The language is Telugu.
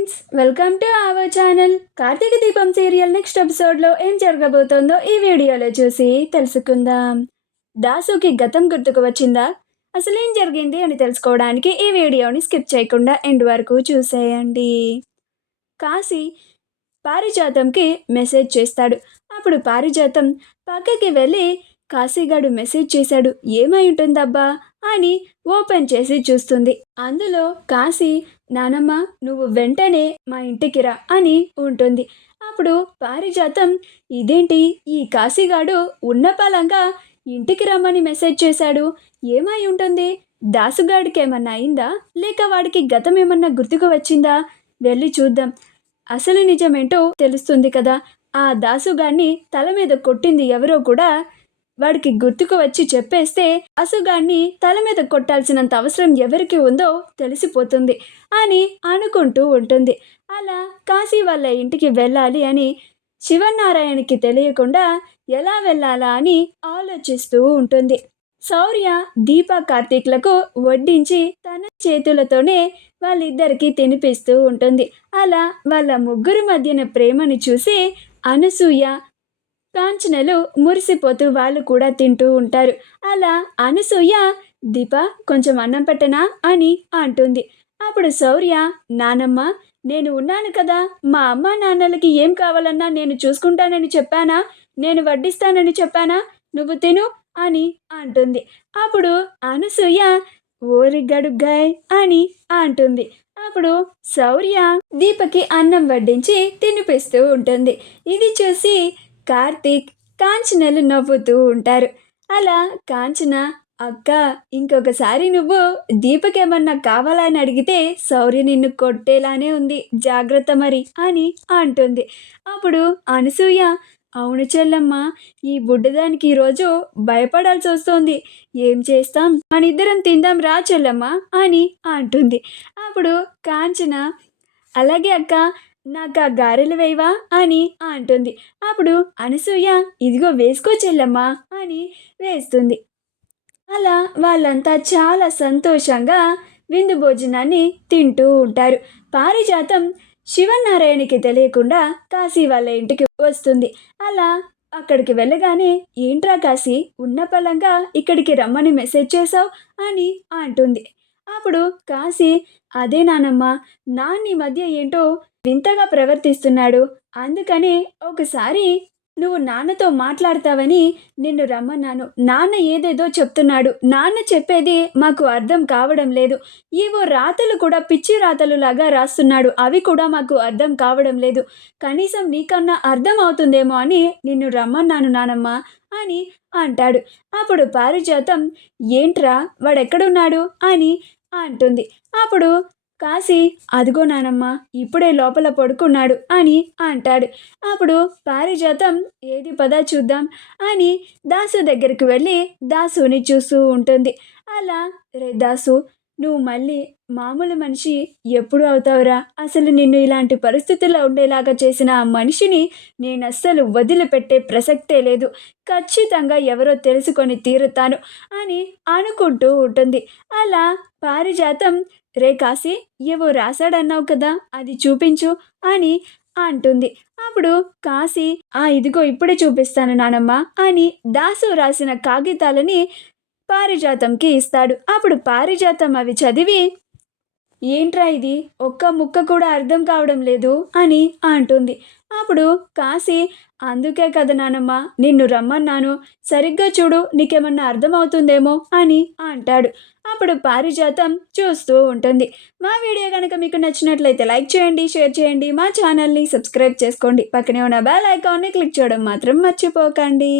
Friends, welcome to our channel. Karthika Deepam serial next ఎపిసోడ్లో ఏం జరగబోతోందో ఈ వీడియోలో చూసి తెలుసుకుందాం. దాసుకి గతం గుర్తుకు వచ్చిందా? అసలేం జరిగింది అని తెలుసుకోవడానికి ఈ వీడియోని స్కిప్ చేయకుండా ఎండ్ వరకు చూసేయండి. కాశీ పారిజాతంకి మెసేజ్ చేస్తాడు. అప్పుడు పారిజాతం పక్కకి వెళ్ళి కాశీగాడు మెసేజ్ చేశాడు, ఏమై ఉంటుందబ్బా అని ఓపెన్ చేసి చూస్తుంది. అందులో కాశీ, నానమ్మ నువ్వు వెంటనే మా ఇంటికి రా అని ఉంటుంది. అప్పుడు పారిజాతం, ఇదేంటి ఈ కాశీగాడు ఉన్న పలంగా ఇంటికి రమ్మని మెసేజ్ చేశాడు, ఏమై ఉంటుంది? దాసుగాడికి ఏమన్నా అయిందా, లేక వాడికి గతం ఏమన్నా గుర్తుకు వచ్చిందా? వెళ్ళి చూద్దాం, అసలు నిజమేంటో తెలుస్తుంది కదా. ఆ దాసుగాడిని తల మీద కొట్టింది ఎవరో కూడా వాడికి గుర్తుకు వచ్చి చెప్పేస్తే దాసుగాడిని తల మీద కొట్టాల్సినంత అవసరం ఎవరికి ఉందో తెలిసిపోతుంది అని అనుకుంటూ ఉంటుంది. అలా కాశీ వాళ్ళ ఇంటికి వెళ్ళాలి అని శివనారాయణకి తెలియకుండా ఎలా వెళ్ళాలా అని ఆలోచిస్తూ ఉంటుంది. శౌర్య దీప కార్తీక్లకు వడ్డించి తన చేతులతోనే వాళ్ళిద్దరికి తినిపిస్తూ ఉంటుంది. అలా వాళ్ళ ముగ్గురు మధ్యన ప్రేమని చూసి అనసూయ, కాంచనలు మురిసిపోతూ వాళ్ళు కూడా తింటూ ఉంటారు. అలా అనసూయ, దీప కొంచెం అన్నం పెట్టనా అని అంటుంది. అప్పుడు శౌర్య, నానమ్మ నేను ఉన్నాను కదా, మా అమ్మ నాన్నలకి ఏం కావాలన్నా నేను చూసుకుంటానని చెప్పానా, నేను వడ్డిస్తానని చెప్పానా, నువ్వు తిను అని అంటుంది. అప్పుడు అనసూయ ఓరి గడుగ్గాయ్ అని అంటుంది. అప్పుడు శౌర్య దీపకి అన్నం వడ్డించి తినిపిస్తూ ఉంటుంది. ఇది చూసి కార్తీక్, కాంచనలు నవ్వుతూ ఉంటారు. అలా కాంచన, అక్క ఇంకొకసారి నువ్వు దీపకేమన్నా కావాలని అడిగితే శౌర్య నిన్ను కొట్టేలానే ఉంది, జాగ్రత్త మరి అని అంటుంది. అప్పుడు అనసూయ, అవును చెల్లమ్మ, ఈ బుడ్డదానికి ఈరోజు భయపడాల్సి వస్తుంది, ఏం చేస్తాం, మనిద్దరం తిందాం రా చెల్లమ్మ అని అంటుంది. అప్పుడు కాంచన, అలాగే అక్క, నాకు ఆ గారెలు వేయవా అని అంటుంది. అప్పుడు అనసూయ, ఇదిగో వేసుకో చెల్లమ్మా అని వేస్తుంది. అలా వాళ్ళంతా చాలా సంతోషంగా విందు భోజనాన్ని తింటూ ఉంటారు. పారిజాతం శివనారాయణకి తెలియకుండా కాశీ వాళ్ళ ఇంటికి వస్తుంది. అలా అక్కడికి వెళ్ళగానే, ఏంట్రా కాశీ ఉన్న పలంగా ఇక్కడికి రమ్మని మెసేజ్ చేసావు అని అంటుంది. అప్పుడు కాశీ, అదే నానమ్మ, నాన్న ఈ మధ్య ఏంటో వింతగా ప్రవర్తిస్తున్నాడు, అందుకనే ఒకసారి నువ్వు నాన్నతో మాట్లాడతావని నిన్ను రమ్మన్నాను. నాన్న ఏదేదో చెప్తున్నాడు, నాన్న చెప్పేది మాకు అర్థం కావడం లేదు, ఏవో రాతలు కూడా పిచ్చి రాతలు లాగా రాస్తున్నాడు, అవి కూడా మాకు అర్థం కావడం లేదు, కనీసం నీకన్నా అర్థం అవుతుందేమో అని నిన్ను రమ్మన్నాను నానమ్మ అని అంటాడు. అప్పుడు పారిజాతం, ఏంట్రా వాడెక్కడున్నాడు అని అంటుంది. అప్పుడు కాశీ, అదిగో నానమ్మ ఇప్పుడే లోపల పడుకున్నాడు అని అంటాడు. అప్పుడు పారిజాతం, ఏది పద చూద్దాం అని దాసు దగ్గరికి వెళ్ళి దాసుని చూస్తూ ఉంటుంది. అలా, రే దాసు, నువ్వు మళ్ళీ మామూలు మనిషి ఎప్పుడు అవుతావురా, అసలు నిన్ను ఇలాంటి పరిస్థితుల్లో ఉండేలాగా చేసిన ఆ మనిషిని నేను అస్సలు వదిలిపెట్టే ప్రసక్తే లేదు, ఖచ్చితంగా ఎవరో తెలుసుకొని తీరుతాను అని అనుకుంటూ ఉంటుంది. అలా పారిజాతం, రే కాశీ, ఏవో రాశాడన్నావు కదా, అది చూపించు అని అంటుంది. అప్పుడు కాశీ, ఇదిగో ఇప్పుడే చూపిస్తాను నానమ్మ అని దాసు రాసిన కాగితాలని పారిజాతంకి ఇస్తాడు. అప్పుడు పారిజాతం అవి చదివి, ఏంట్రా ఇది, ఒక్క ముక్క కూడా అర్థం కావడం లేదు అని అంటుంది. అప్పుడు కాశీ, అందుకే కదా నానమ్మ నిన్ను రమ్మన్నాను, సరిగ్గా చూడు, నీకేమన్నా అర్థమవుతుందేమో అని అంటాడు. అప్పుడు పారిజాతం చూస్తూ ఉంటుంది. మా వీడియో కనుక మీకు నచ్చినట్లయితే లైక్ చేయండి, షేర్ చేయండి, మా ఛానల్ని సబ్స్క్రైబ్ చేసుకోండి, పక్కనే ఉన్న బెల్ ఐకాన్ని క్లిక్ చేయడం మాత్రం మర్చిపోకండి.